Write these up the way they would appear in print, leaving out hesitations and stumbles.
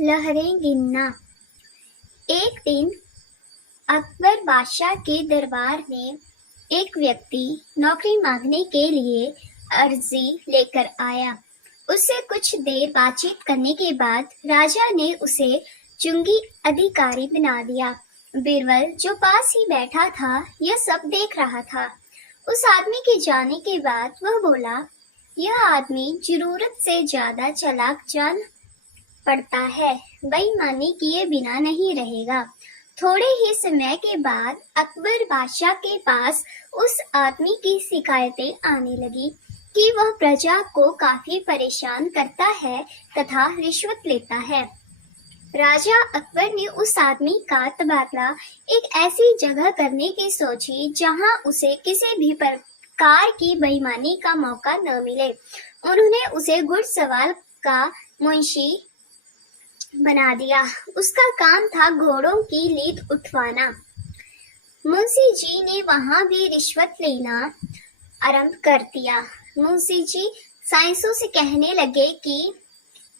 लहरें गिनना। एक दिन अकबर बादशाह के दरबार में एक व्यक्ति नौकरी मांगने के लिए अर्जी लेकर आया। उससे कुछ देर बातचीत करने के बाद राजा ने उसे चुंगी अधिकारी बना दिया। बीरबल जो पास ही बैठा था यह सब देख रहा था। उस आदमी के जाने के बाद वह बोला, यह आदमी जरूरत से ज्यादा चालाक जान पड़ता है, बेईमानी किए बिना नहीं रहेगा। थोड़े ही समय के बाद अकबर बादशाह के पास उस आदमी की शिकायतें आने लगी कि वह प्रजा को काफी परेशान करता है तथा रिश्वत लेता है। राजा अकबर ने उस आदमी का तबादला एक ऐसी जगह करने की सोची जहां उसे किसी भी प्रकार की बेईमानी का मौका न मिले। उन्होंने उसे घुड़सवार का मुंशी बना दिया। उसका काम था घोड़ों की लीद उठवाना। मुंशी जी ने वहां भी रिश्वत लेना आरंभ कर दिया। मुंशी जी साइंसों से कहने लगे कि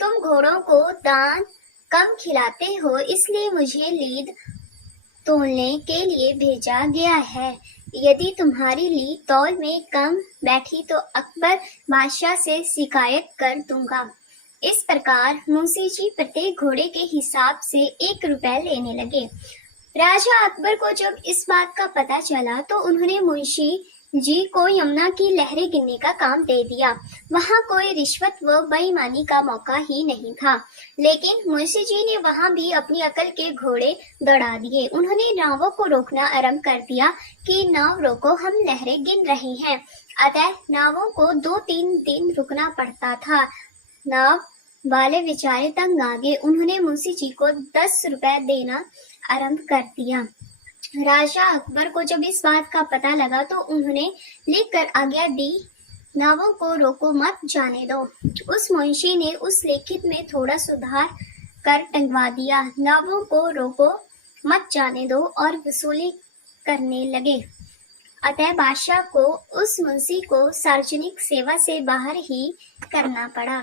तुम घोड़ों को दान कम खिलाते हो, इसलिए मुझे लीद तोलने के लिए भेजा गया है। यदि तुम्हारी लीद तौल में कम बैठी तो अकबर बादशाह से शिकायत कर दूंगा। इस प्रकार मुंशी जी प्रत्येक घोड़े के हिसाब से 1 रुपए लेने लगे। राजा अकबर को जब इस बात का पता चला तो उन्होंने मुंशी जी को यमुना की लहरें गिनने का काम दे दिया। वहां कोई रिश्वत व बेईमानी का मौका ही नहीं था, लेकिन मुंशी जी ने वहां भी अपनी अकल के घोड़े दौड़ा दिए। उन्होंने नावों को रोकना आरंभ कर दिया कि नाव रोको, हम लहरें गिन रहे हैं। अतः नावों को 2-3 दिन रुकना पड़ता था। नाव वाले बेचारे तंग आ गए। उन्होंने मुंशी जी को 10 रुपए देना आरंभ कर दिया। राजा अकबर को जब इस बात का पता लगा तो उन्होंने लिखकर आज्ञा दी, नावों को रोको मत जाने दो। उस मुंशी ने उस लिखित में थोड़ा सुधार कर टंगवा दिया, नावों को रोको मत जाने दो, और वसूली करने लगे। अतः बादशाह को उस मुंशी को सार्वजनिक सेवा से बाहर ही करना पड़ा।